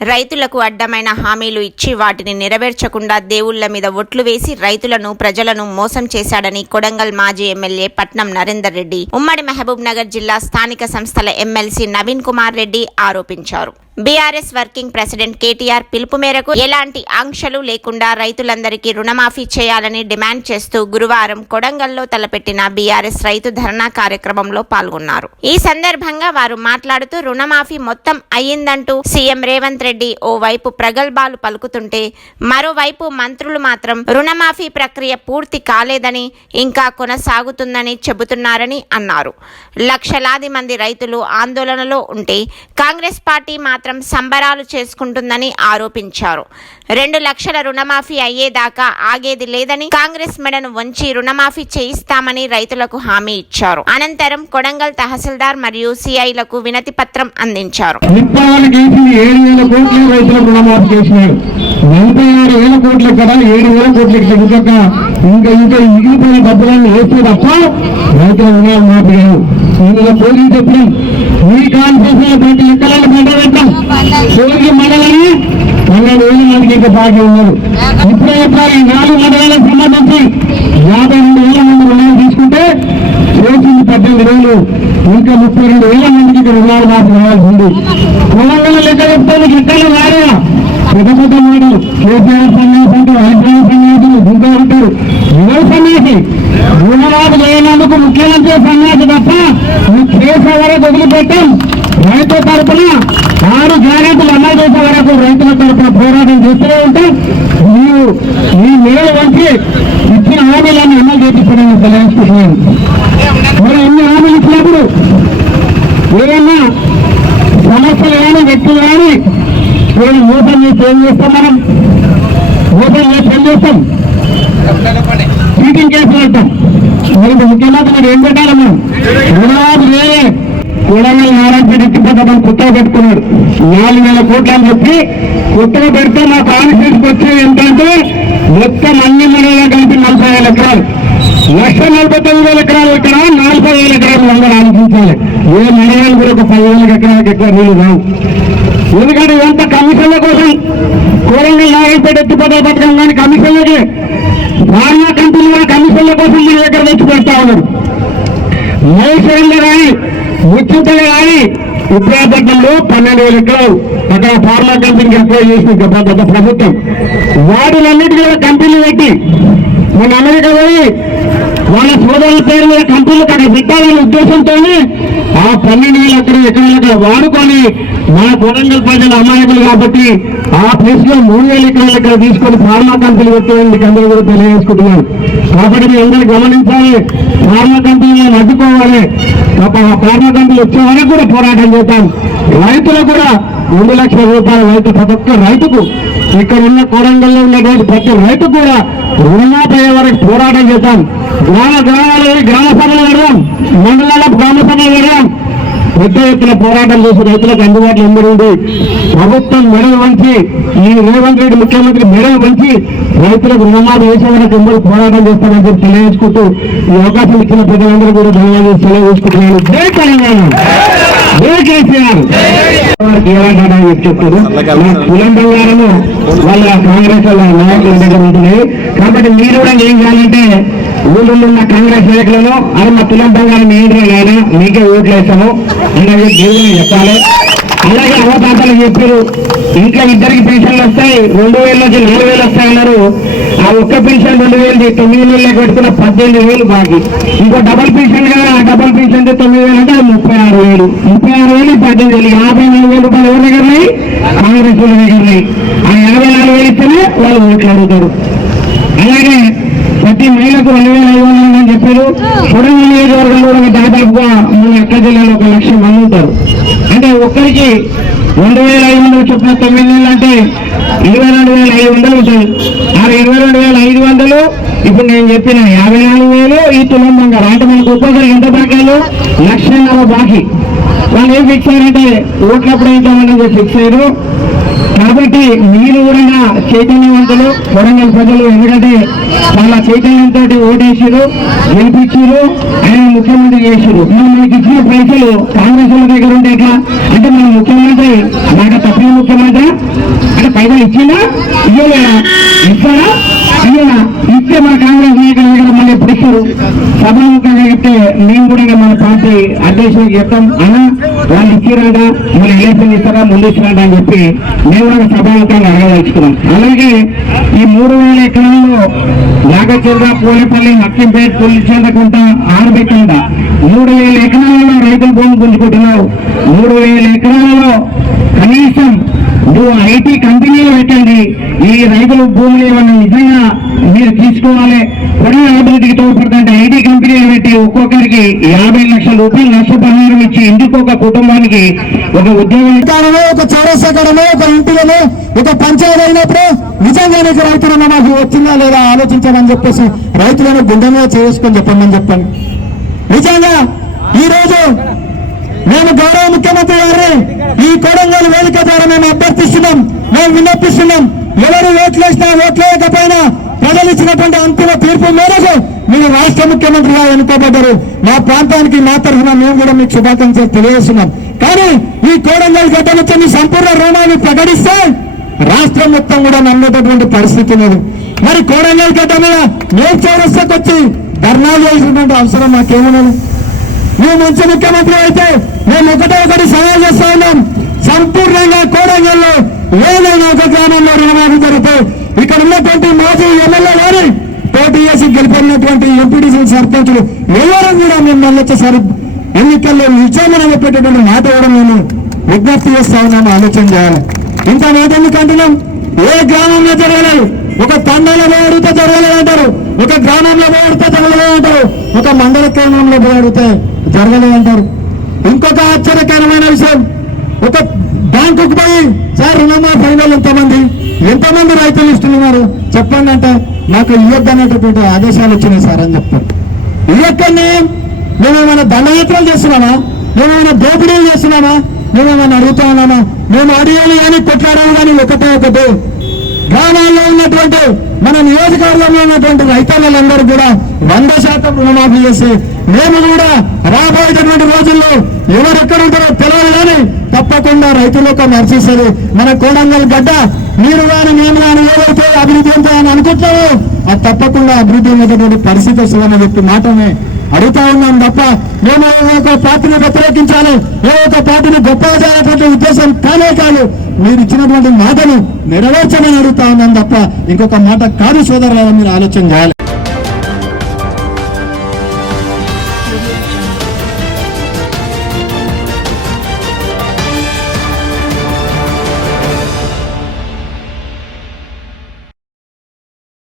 రైతులకు అడ్డమైన హామీలు ఇచ్చి వాటిని నెరవేర్చకుండా దేవుళ్ళ మీద ఒట్లు వేసి రైతులను ప్రజలను మోసం చేశాడని కొడంగల్ మాజీ ఎమ్మెల్యే పట్నం నరేందర్ రెడ్డి ఉమ్మడి మహబూబ్ నగర్ జిల్లా స్థానిక సంస్థల ఎమ్మెల్సీ నవీన్ కుమార్ రెడ్డి ఆరోపించారు. బీఆర్ఎస్ వర్కింగ్ ప్రెసిడెంట్ కేటీఆర్ పిలుపు మేరకు ఎలాంటి ఆంక్షలు లేకుండా రైతులందరికీ రుణమాఫీ చేయాలని డిమాండ్ చేస్తూ గురువారం కొడంగల్లో తలపెట్టిన బీఆర్ఎస్ రైతు ధర్నా కార్యక్రమంలో పాల్గొన్నారు. ఈ సందర్భంగా వారు మాట్లాడుతూ రుణమాఫీ మొత్తం అయ్యిందంటూ సీఎం రేవంత్ రెడ్డి ఓ వైపు ప్రగల్భాలు పలుకుతుంటే మరోవైపు మంత్రులు మాత్రం రుణమాఫీ ప్రక్రియ పూర్తి కాలేదని ఇంకా కొనసాగుతుందని చెబుతున్నారని అన్నారు. లక్షలాది మంది రైతులు ఆందోళనలో ఉంటే కాంగ్రెస్ పార్టీ మాత్రం సంబరాలు చేసుకుంటుందని ఆరోపించారు. రెండు లక్షల రుణమాఫీ అయ్యేదాకా ఆగేది లేదని కాంగ్రెస్ మెడను వంచి రుణమాఫీ చేయిస్తామని రైతులకు హామీ ఇచ్చారు. అనంతరం కొడంగల్ తహసీల్దార్ మరియు సిఐలకు వినతి పత్రం అందించారు. నలభై ఆరు వేల కోట్ల కదా ఏడు వేల కోట్లకి ఇంకొక ఇంకా ఇంకా మిగిలిపోయిన డబ్బులన్నీ వేస్తే తప్ప రైతుల రుణాలు మాపలేదు ఇందులో పోలీసు చెప్పినాం. మీ కాన్ఫరెన్స్ పార్టీ లెక్కలను పండబెట్టాం పోలీసు మండలని పన్నెండు వేల మందికి ఇంకా బాకీ ఉన్నారు. ఇప్పుడు ఇప్పుడు ఈ నాలుగు మండలాలకు సంబంధించి యాభై రెండు వేల మంది రుణాలు తీసుకుంటే చేసింది పద్దెనిమిది వేలు ఇంకా ముప్పై రెండు వేల మందికి ఇక్కడ రుణాలు మాకు కావాల్సి ఉంది. తెలంగాణ లెక్క చెప్తే మీకు ఎక్కడ వారేనా పెద్ద పెద్ద మాటలు. కేసీఆర్ సన్యాసి అంటారు హైదరాబాద్ సన్యాసులు ఇంకా ఉంటారు ఎవరు సన్యాసి? రుణమాఫీ చేయనందుకు ముఖ్యమంత్రి సన్యాసి తప్ప మీ కేసు వరకు వదిలిపెట్టాం రైతు తరపున ఆరు గ్యారెంటీలు అమలు చేసే వరకు రైతుల తరపున పోరాటం చేస్తూనే ఉంటే మీరు మీ మేలు వంటి ఇచ్చిన హామీలను అమలు చేపిస్తారని తెలియజేసుకుంటున్నాను మరి ఎన్ని హామీలు ఇచ్చినప్పుడు ఏదన్నా సమస్యలు కానీ వ్యక్తులు కానీ వీళ్ళు ఓపెన్ చేసి ఏం చేస్తాం మనం? ఓపెన్ చేసి ఏం చేస్తాం? చీటింగ్ కేసులు అంటాం. మరి ముఖ్యమంత్రి మీరు ఏం పెట్టాలి మనం రుణమాఫీ లేదే నారాయణపేట ఎత్తిపోతే మనం పెట్టుకున్నాడు. నాలుగు వేల కోట్లు అని చెప్పి కొత్తగా పెడితే మా కాన్స్టిట్యూన్సీకి వచ్చేది ఏంటంటే మొత్తం అన్ని మండలాలు కలిపి నలభై వేల ఎకరాలు. లక్ష నలభై తొమ్మిది వేల ఎకరాలు ఇక్కడ నలభై వేల ఎకరాలు అందరూ ఆలోచించాలి ఏ మండలాలు కూడా ఒక పది వేల ఎకరాలకు ఎక్కువ నీళ్ళు రావు. ఎందుకంటే ఇదంతా కమిషన్ల కోసం. కోరంగల్ నారాయణపేట ఎత్తిపోతే పథకం కానీ కమిషన్లకే. ఫార్మా కంపెనీ కూడా కమిషన్ల కోసం మన దగ్గర తెచ్చి పెడతా ఉన్నారు. మహేశ్వరంలో కానీ ముచ్చుపల్లి కానీ విద్యాపట్నంలో పన్నెండు వేల ఎకరాలు అక్కడ ఫార్మా కంపెనీకి అప్లై చేసిన గత ప్రభుత్వం. వాటిలన్నిటికీ కూడా కంపెనీలు పెట్టి మన అమెరికా పోయి వాళ్ళ సోదరుల పేరు మీద కంపెనీలు అక్కడ పెట్టాలనే ఉద్దేశంతో ఆ పన్నెండు వేల ఎకరం ఎకరాలు వాడుకొని మన కొడంగల్ ప్రజలు అమాయకులు కాబట్టి ఆ ప్లేస్లో మూడు వేల ఎకరాలు ఇక్కడ తీసుకొని ఫార్మా కంపెనీలు పెట్టాలని మీకు అందరూ కూడా తెలియజేసుకుంటున్నారు కాబట్టి మీ అందరూ గమనించాలి ఫార్మా కంపెనీలను అడ్డుకోవాలి. పాప ఆ వచ్చే వరకు కూడా పోరాటం చేద్దాం. రైతులు కూడా రెండు లక్షల రూపాయల రైతు ప్రతి ఒక్క రైతుకు ఇక్కడ ఉన్న కోడంగల్లో ఉన్నటువంటి ప్రతి రైతు కూడా రుణమాఫీ వరకు పోరాటం చేద్దాం. గ్రామ గ్రామాలు గ్రామ సభలు పెడదాం. మండలాల గ్రామ సభలు పెడదాం. పెద్ద ఎత్తున పోరాటం చేసి రైతులకు అందుబాటులో అందరూ ఉండి ప్రభుత్వం మెడలు వంచి ఈ రేవంత్ రెడ్డి ముఖ్యమంత్రి మెడలు వంచి రైతులకు రుణమాలు వేసే వరకు అందరూ పోరాటం చేస్తారని చెప్పి తెలియజేసుకుంటూ ఈ అవకాశం ఇచ్చిన ప్రజలందరూ కూడా ధన్యవాదాలు తెలియజేసుకుంటున్నాను. జై తెలంగాణ! జై కేసీఆర్! చెప్తారు కులం బంగారము వాళ్ళ కాంగ్రెస్ వాళ్ళ నాయకుల దగ్గర ఉంటున్నాయి. కాబట్టి మీరు కూడా ఏం చేయాలంటే ఊళ్ళో కాంగ్రెస్ నాయకులను అది మా కులం బంగారం ఏంటో నాయన మీకే ఓట్లు వేస్తాము అలాగే దేవుని చెప్పాలి. అలాగే అవతాతలు చెప్పారు ఇంకా ఇద్దరికి పెన్షన్లు వస్తాయి రెండు వేల నుంచి నాలుగు వేలు వస్తాయన్నారు ఆ ఒక్క పెన్షన్ రెండు వేలు తొమ్మిది వేలు పెట్టుకున్న పద్దెనిమిది వేలు బాకీ. ఇంకో డబల్ పెన్షన్ కదా ఆ డబల్ పెన్షన్ తొమ్మిది వేలు అంటే ముప్పై ఆరు వేలు. ముప్పై ఆరు వేలు పద్దెనిమిది వేలు యాభై నాలుగు వేలు రూపాయలు ఎవరి దగ్గర కాంగ్రెస్ వాళ్ళ దగ్గర ఆ యాభై నాలుగు వేలు ఇస్తేనే వాళ్ళు ఓట్లు అడుగుతారు. అలాగే ప్రతి మహిళకు రెండు వేల ఐదు వందలు అని చెప్పారు. కొడంగల్ నియోజకవర్గంలో కూడా దాదాపుగా మన అక్క జిల్లాలో ఒక లక్ష మంది ఉంటారు. అంటే ఒక్కరికి రెండు వేల ఐదు వందలు చొప్పున తొమ్మిది నెలలు అంటే ఇరవై రెండు వేల ఐదు వందలు ఉంటాయి. ఆ ఇరవై రెండు వేల ఐదు వందలు ఇప్పుడు నేను చెప్పిన యాభై నాలుగు వేలు ఈ తులం బంగారం. అంటే మనకు ఒక్కొక్కరికి ఎంత బాకీలు లక్షన్నర బాకీ. వాళ్ళు ఏం ఫిక్స్ అయ్యారంటే ఓట్లప్పుడు ఏంటంటే ఫిక్స్ అయ్యారు. కాబట్టి మీరు కూడా చైతన్యవంతులు వరంగల్ ప్రజలు ఎందుకంటే చాలా చైతన్యంతో ఓటేసారు గెలిపించారు ఆయన ముఖ్యమంత్రి చేశారు మనం మనకి ఇచ్చిన పైసలు కాంగ్రెస్ దగ్గర ఉంటే ఎట్లా? అంటే మన ముఖ్యమంత్రి మాట తప్పిన ముఖ్యమంత్రి అంటే పైసలు ఇచ్చిందా? ఇవ్వలేదా ఇస్తారా? ఇయ్యనా ఇస్తే మన కాంగ్రెస్ నాయకులు దగ్గర మళ్ళీ ఎప్పుడు ఇస్తారు సభాముఖంగా చెప్తే మేము కూడా మన పార్టీ అధ్యక్షులకు చెప్తాం. అన్నా వాళ్ళు ఇచ్చిరంట మళ్ళీ ఎలక్షన్ ఇస్తారా ముందు ఇచ్చిరంట అని చెప్పి మేము కూడా సభాముఖంగా అడగదలుచుకున్నాం. అలాగే ఈ మూడు వేల ఎకరాల్లో నాగచూర్గ పోలేపల్లి హక్కింపేట పులిచేందకుంట ఆరుబెట్టంట మూడు వేల ఎకరాలలో రైతుల భూమి గుంజుకుంటున్నారు. మూడు వేల ఎకరాలలో కనీసం నువ్వు ఐటీ కంపెనీలు పెట్టండి. ఈ రైతుల భూములు ఏమన్నా నిజంగా మీరు తీసుకోవాలి? పొడి అభివృద్ధికి తోడ్పడుతుంటే ఐటీ కంపెనీలు పెట్టి ఒక్కొక్కరికి యాభై లక్షల రూపాయలు నష్టపరిహారం ఇచ్చి ఇంటికి ఒక కుటుంబానికి ఒక ఉద్యోగం ఒక చౌరస్తా ఒక ఇంటిలోనో ఒక పంచాయతీ అయినప్పుడు నిజంగా నీకు రైతు వచ్చిందా లేదా ఆలోచించాలని చెప్పేసి రైతులను గుండె మీద చేసుకొని చెప్పమని చెప్పండి. నిజంగా ఈ రోజు మేము గౌరవ ముఖ్యమంత్రి గారిని ఈ కొడంగల్ వేదిక ద్వారా మేము అభ్యర్థిస్తున్నాం మేము విన్నపిస్తున్నాం. ఎవరు ఓట్లేసినా ఓట్లేయకపోయినా ప్రజలు ఇచ్చినటువంటి అంతిమ తీర్పు మేరకు మీరు రాష్ట్ర ముఖ్యమంత్రిగా ఎన్నుకోబడ్డారు. మా ప్రాంతానికి మా తరఫున మేము కూడా మీకు శుభాకాంక్షలు తెలియజేస్తున్నాం. కానీ ఈ కోడంగల్ గడ్డ మీ సంపూర్ణ రుణాన్ని ప్రకటిస్తే రాష్ట్రం మొత్తం కూడా నమ్మేటటువంటి పరిస్థితి లేదు మరి కోడంగల్ గడ్డ మీద మేము చౌరస్తాకు వచ్చి ధర్నాలు చేసినటువంటి అవసరం మాకేమున్నది? నువ్వు మంచి ముఖ్యమంత్రి అయితే మేము ఒకటే ఒకటి సహాయం చేస్తా ఉన్నాం. సంపూర్ణంగా కోడంగల్లో ఏదైనా ఒక గ్రామంలో రుణమాఫీ జరిగితే ఇక్కడ ఉన్నటువంటి మాజీ ఎమ్మెల్యే గారి పోటీ చేసి గెలిపినటువంటి ఎంపీటీసీ సర్పంచులు ఎవరు కూడా మేము మళ్ళీ వచ్చేసరి ఎన్నికల్లో నిజమని పెట్టేటువంటి మాట కూడా మేము విజ్ఞప్తి చేస్తా ఉన్నాము ఆలోచన చేయాలి. ఇంత మాట ఎందుకు అంటున్నాం? ఏ గ్రామంలో జరగలేదు. ఒక తండలో పోడితే జరగలేదు అంటారు. ఒక గ్రామంలో పోడితే జరగలేదు అంటారు. ఒక మండల కేంద్రంలో పోడితే జరగలేదు అంటారు. ఇంకొక ఆశ్చర్యకరమైన విషయం. ఒక బ్యాంకుకు పోయి సార్ రుణమాఫీ అయిన ఎంతమంది? ఎంతమంది రైతులు ఇస్తున్నారు? చెప్పండి అంటే నాకు ఇవ్వద్దు అనేటటువంటి ఆదేశాలు వచ్చినాయి సార్ అని చెప్తారు. ఇవ్వక్కడనే మేమేమైనా దండయాత్రలు చేస్తున్నామా? మేమేమైనా దోపిడీలు చేస్తున్నామా? మేమేమైనా అడుగుతా ఉన్నామా? మేము అడిగాలి కానీ కొట్లాడాలి కానీ ఒకటే ఒకటి. గ్రామాల్లో ఉన్నటువంటి మన నియోజకవర్గంలో ఉన్నటువంటి రైతులందరూ కూడా వంద శాతం రుణమాఫీ చేసి మేము కూడా రాబోయేటటువంటి రోజుల్లో ఎవరెక్కడ ఉంటారో తెలియదు కానీ తప్పకుండా రైతులకు నడిచేస్తుంది మన కోడంగల్ గడ్డ మీరు కానీ మేము కానీ ఏదైతే అభివృద్ధి ఉందో అని అనుకుంటారో అది తప్పకుండా అభివృద్ధి ఉన్నటువంటి పరిస్థితి వస్తుందని చెప్పి మాటనే అడుగుతా ఉన్నాం తప్ప మేము ఏ ఒక పార్టీని వ్యతిరేకించాలి ఏ ఒక పార్టీని గొప్పగా చేయాలనేటువంటి ఉద్దేశం కానే కాదు. మీరు ఇచ్చినటువంటి మాటను నెరవేర్చమని అడుగుతా ఉన్నాను తప్ప ఇంకొక మాట కాదు సోదరులారా మీరు ఆలోచన చేయాలి